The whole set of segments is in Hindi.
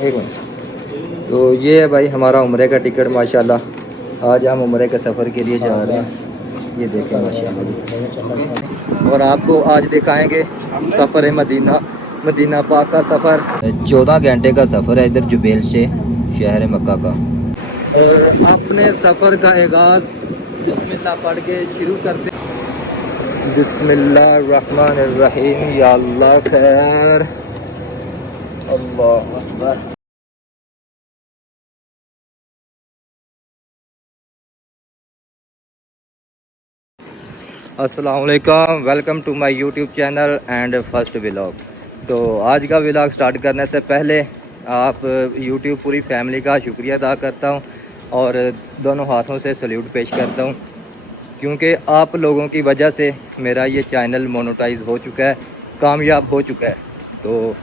एक मिनट। तो ये है भाई हमारा उम्रे का टिकट माशाल्लाह। आज हम उम्रे के सफ़र के लिए जा रहे हैं। ये देखें माशाल्लाह। और आपको आज दिखाएंगे सफ़र मदीना, मदीना पाक का सफ़र। 14 घंटे का सफ़र है इधर जुबैल से शहर मक्का का। और अपने सफ़र का आगाज़ बिस्मिल्लाह पढ़ के शुरू करते। बिस्मिल्लाहिर्रहमानिर्रहीम। या अल्लाह खैर, अल्लाह अकबर। अस्सलाम वालेकुम, welcome to my YouTube channel and first vlog. तो आज का व्लॉग स्टार्ट करने से पहले आप यूट्यूब पूरी फैमिली का शुक्रिया अदा करता हूं और दोनों हाथों से सल्यूट पेश करता हूं, क्योंकि आप लोगों की वजह से मेरा ये चैनल मोनेटाइज हो चुका है, कामयाब हो चुका है। तो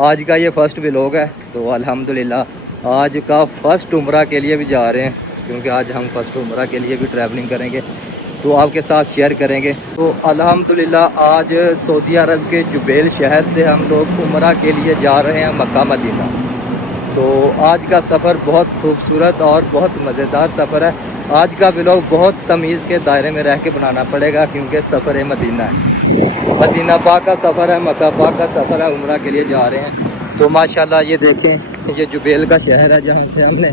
आज का ये फ़र्स्ट व्लॉग है। तो अल्हम्दुलिल्लाह आज का फ़र्स्ट उम्रा के लिए भी जा रहे हैं, क्योंकि आज हम फ़र्स्ट उम्रा के लिए भी ट्रैवलिंग करेंगे तो आपके साथ शेयर करेंगे। तो अल्हम्दुलिल्लाह आज सऊदी अरब के जुबैल शहर से हम लोग उम्रा के लिए जा रहे हैं मक्का मदीना। तो आज का सफ़र बहुत खूबसूरत और बहुत मज़ेदार सफ़र है। आज का व्लॉग बहुत तमीज़ के दायरे में रह के बनाना पड़ेगा, क्योंकि सफ़र मदीना है, मदीना पाक का सफ़र है, मक्का पाक का सफ़र है, उम्रा के लिए जा रहे हैं। तो माशाल्लाह ये देखें, ये जुबैल का शहर है जहाँ से हमने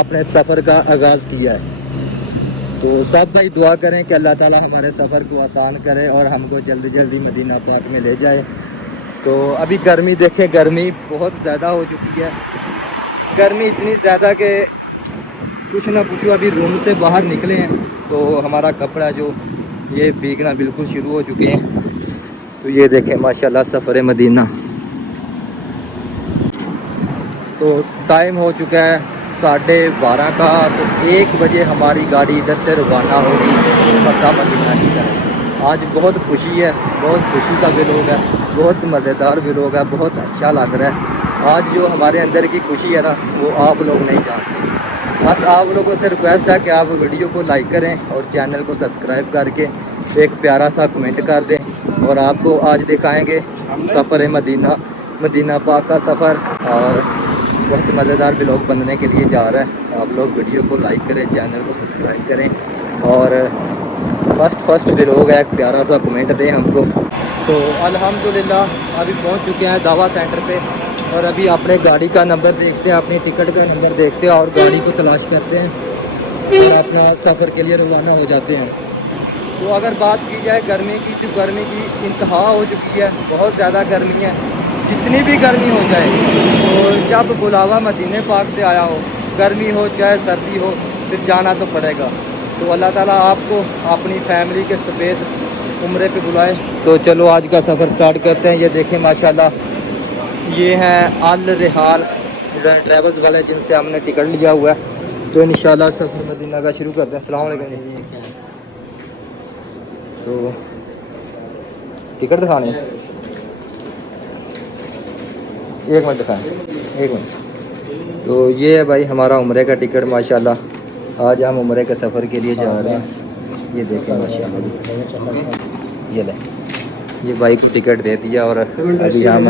अपने सफ़र का आगाज़ किया है। तो सब भाई दुआ करें कि अल्लाह ताला हमारे सफ़र को आसान करे और हमको जल्दी जल्दी मदीना पाक में ले जाए। तो अभी गर्मी देखें, गर्मी बहुत ज़्यादा हो चुकी है। गर्मी इतनी ज़्यादा कि कुछ ना कुछ अभी रूम से बाहर निकले हैं तो हमारा कपड़ा जो ये भीगना बिल्कुल शुरू हो चुके हैं। तो ये देखें माशाल्लाह सफ़र मदीना। तो टाइम हो चुका है 12:30 का। तो 1 बजे हमारी गाड़ी इधर से रवाना होगी मक्का मदीना की तरफ। आज बहुत खुशी है, बहुत खुशी का व्लॉग है, बहुत मज़ेदार व्लॉग है, बहुत अच्छा लग रहा है। आज जो हमारे अंदर की खुशी है ना, वो आप लोग नहीं जानते। बस आप लोगों से रिक्वेस्ट है कि आप वीडियो को लाइक करें और चैनल को सब्सक्राइब करके एक प्यारा सा कमेंट कर दें। और आपको आज दिखाएंगे सफ़र मदीना, मदीना पाक का सफ़र, और बहुत मज़ेदार व्लॉग बनने के लिए जा रहा है। आप लोग वीडियो को लाइक करें, चैनल को सब्सक्राइब करें और फर्स्ट व्लॉग है, एक प्यारा सा कमेंट दें हमको। तो अल्हम्दुलिल्लाह अभी पहुंच चुके हैं दावा सेंटर पे और अभी अपने गाड़ी का नंबर देखते हैं, अपनी टिकट का नंबर देखते हैं और गाड़ी को तलाश करते हैं और अपना सफ़र के लिए रवाना हो जाते हैं। तो अगर बात की जाए गर्मी की, तो गर्मी की इंतहा हो चुकी है, बहुत ज़्यादा गर्मी है। जितनी भी गर्मी हो जाए, तो जब बुलावा मदीने पाक से आया हो, गर्मी हो चाहे सर्दी हो, फिर जाना तो पड़ेगा। तो अल्लाह ताला आपको अपनी फैमिली के समेत उम्रे पे बुलाए। तो चलो आज का सफ़र स्टार्ट करते हैं। ये देखें माशाल्लाह, ये हैं अल रिहाल ट्रैवल्स वाले जिनसे हमने टिकट लिया हुआ है। तो इंशाल्लाह सफ़र मदीना का शुरू करते हैं। अस्सलाम वालेकुम जी। तो टिकट दिखाने, एक मिनट दिखाएं, एक मिनट। तो ये है भाई हमारा उम्रे का टिकट माशाल्लाह। आज हम उम्रे के सफ़र के लिए जा रहे हैं। ये देखें माशाल्लाह, ये ले, ये भाई को टिकट दे दिया और अभी हम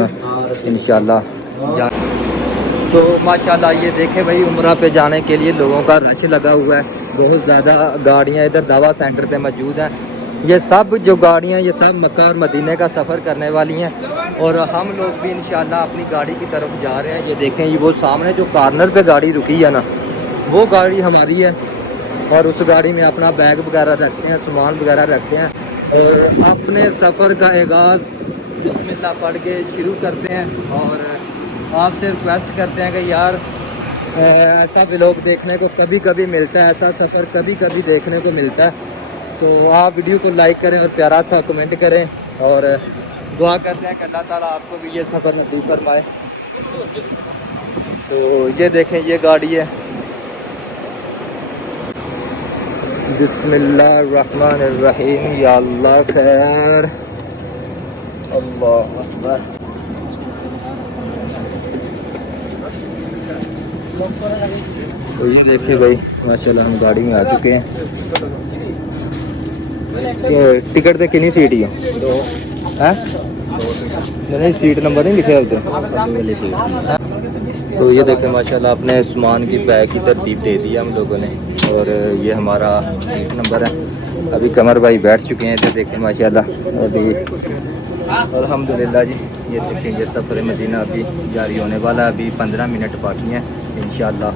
इंशाल्लाह जा। तो माशाल्लाह ये देखें भाई, उम्रा पे जाने के लिए लोगों का रश लगा हुआ है, बहुत ज़्यादा गाड़ियाँ इधर दावा सेंटर पे मौजूद हैं। ये सब जो गाड़ियाँ, ये सब मक्का और मदीने का सफ़र करने वाली हैं और हम लोग भी इंशाल्लाह अपनी गाड़ी की तरफ जा रहे हैं। ये देखें, ये वो सामने जो कॉर्नर पे गाड़ी रुकी है ना, वो गाड़ी हमारी है और उस गाड़ी में अपना बैग वगैरह रखते हैं, सामान वगैरह रखते हैं और अपने सफ़र का आगाज़ बिस्मिल्लाह पढ़ के शुरू करते हैं। और आपसे रिक्वेस्ट करते हैं कि यार ऐसा व्लॉग देखने को कभी कभी मिलता है, ऐसा सफ़र कभी कभी देखने को मिलता है। तो आप वीडियो को लाइक करें और प्यारा सा कमेंट करें और दुआ करते हैं कि अल्लाह ताला आपको भी ये सफ़र नसीब फरमाए। तो ये देखें, ये गाड़ी है। बिस्मिल्लाहिर्रहमानिर्रहीम। या अल्लाह खैर, अल्लाह अकबर। तो ये देखिए भाई माशाल्लाह हम गाड़ी में आ चुके हैं। तो टिकट से कितनी सीट ही है? नहीं सीट नंबर नहीं लिखे होते। तो ये देखें माशाल्लाह अपने सामान की बैग की तरतीब दे दी हम लोगों ने। और ये हमारा सीट नंबर है। अभी कमर भाई बैठ चुके हैं, तो देखें माशाल्लाह अभी अल्हम्दुलिल्लाह जी। ये देखें ये सफ़र मदीना अभी जारी होने वाला है, अभी 15 मिनट बाकी हैं इंशाल्लाह।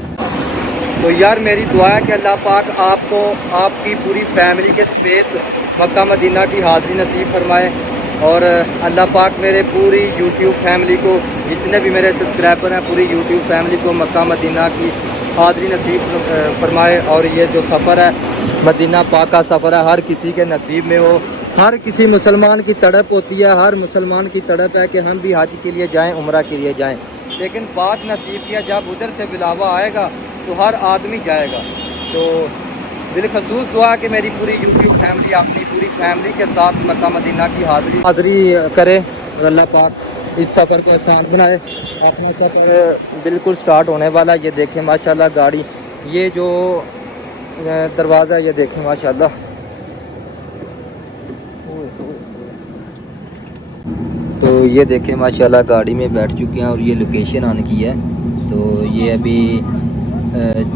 तो यार मेरी दुआ है कि अल्लाह पाक आपको आपकी पूरी फैमिली के समेत मक्का मदीना की हाज़िरी नसीब फरमाए। और अल्लाह पाक मेरे पूरी यूट्यूब फैमिली को, जितने भी मेरे सब्सक्राइबर हैं, पूरी यूट्यूब फैमिली को मक्का मदीना की हाज़िरी नसीब फरमाए। और ये जो सफ़र है मदीना पाक का सफ़र है, हर किसी के नसीब में हो। हर किसी मुसलमान की तड़प होती है, हर मुसलमान की तड़प है कि हम भी हज के लिए जाएँ, उम्रा के लिए जाएँ। लेकिन बात नसीब किया, जब उधर से बुलावा आएगा तो हर आदमी जाएगा। तो बिलखसूस दुआ कि मेरी पूरी यूट्यूब फैमिली अपनी पूरी फैमिली के साथ मक्का मदीना की हाज़िरी करे और अल्लाह पाक इस सफ़र को आसान बनाए। अपना सफ़र बिल्कुल स्टार्ट होने वाला। ये देखें माशाल्लाह गाड़ी, ये जो दरवाज़ा ये देखें माशाल्लाह। तो ये देखें माशाल्लाह गाड़ी में बैठ चुके हैं और ये लोकेशन ऑन की है। तो ये अभी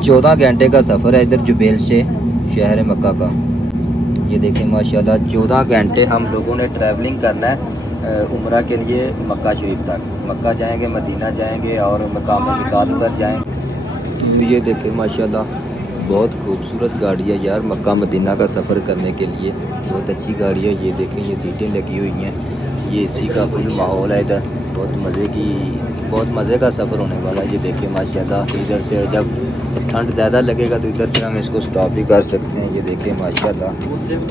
14 घंटे का सफ़र है इधर जुबेल से शहर मक्का का। ये देखें माशाल्लाह 14 घंटे हम लोगों ने ट्रैवलिंग करना है उम्रा के लिए मक्का शरीफ तक। मक्का जाएंगे, मदीना जाएंगे और मकाम मिकात पर जाएंगे। तो ये देखें माशाल्लाह बहुत खूबसूरत गाड़ी है यार, मक्का मदीना का सफ़र करने के लिए बहुत अच्छी गाड़ी है। ये देखें ये सीटें लगी हुई हैं, ये इसी का फुल माहौल है इधर। बहुत मज़े का सफ़र होने वाला है। ये देखिए माशाल्लाह इधर से जब ठंड ज़्यादा लगेगा तो इधर से हम इसको स्टॉप भी कर सकते हैं। ये देखिए माशाल्लाह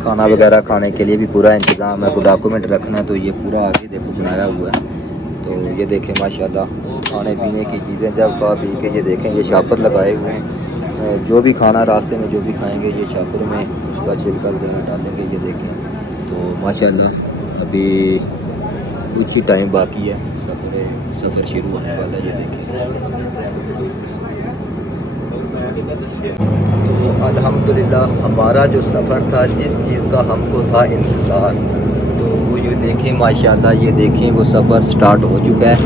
खाना वगैरह खाने के लिए भी पूरा इंतज़ाम है। कोई डॉक्यूमेंट रखना है तो ये पूरा आगे देखो बनाया हुआ है। तो ये देखें माशाल्लाह खाने पीने की चीज़ें जब खा पी के, ये देखें ये शापर लगाए हुए हैं। जो भी खाना रास्ते में जो भी खाएँगे ये शापर में उसका छिलका वगैरह डालेंगे। ये देखें तो माशाल्लाह अभी कुछ ही टाइम बाकी है, सफ़र शुरू होने वाला है। ये देखिए तो अल्हम्दुलिल्लाह हमारा जो सफ़र था, जिस चीज़ का हमको था इंतज़ार, तो वो ये देखें माशाल्लाह ये देखें वो सफ़र स्टार्ट हो चुका है।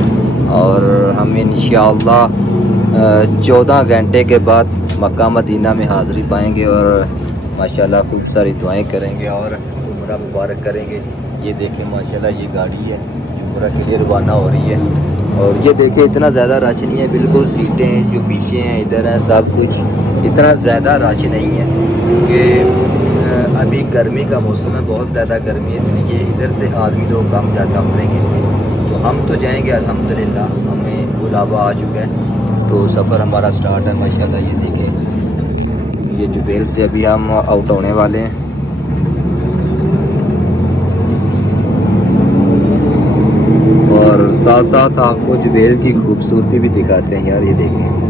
और हम इंशाअल्लाह 14 घंटे के बाद मक्का मदीना में हाज़िरी पाएंगे और माशाल्लाह खूब सारी दुआएं करेंगे और उम्रा मुबारक करेंगे। ये देखें माशाल्लाह ये गाड़ी है उम्रा के लिए रवाना हो रही है। और ये देखिए इतना ज़्यादा रश नहीं है, बिल्कुल सीटें जो पीछे हैं इधर है, सब कुछ इतना ज़्यादा रश नहीं है क्योंकि अभी गर्मी का मौसम है, बहुत ज़्यादा गर्मी है, इसलिए इधर से आदमी लोग कम ज़्यादा उतरेंगे। तो हम तो जाएंगे अल्हम्दुलिल्लाह, हमें बुलावा आ चुका है तो सफ़र हमारा स्टार्ट है माशाल्लाह। ये देखिए ये जुबेल से अभी हम आउट होने वाले हैं। और साथ साथ आपको जुबेल की खूबसूरती भी दिखाते हैं यार। ये देखें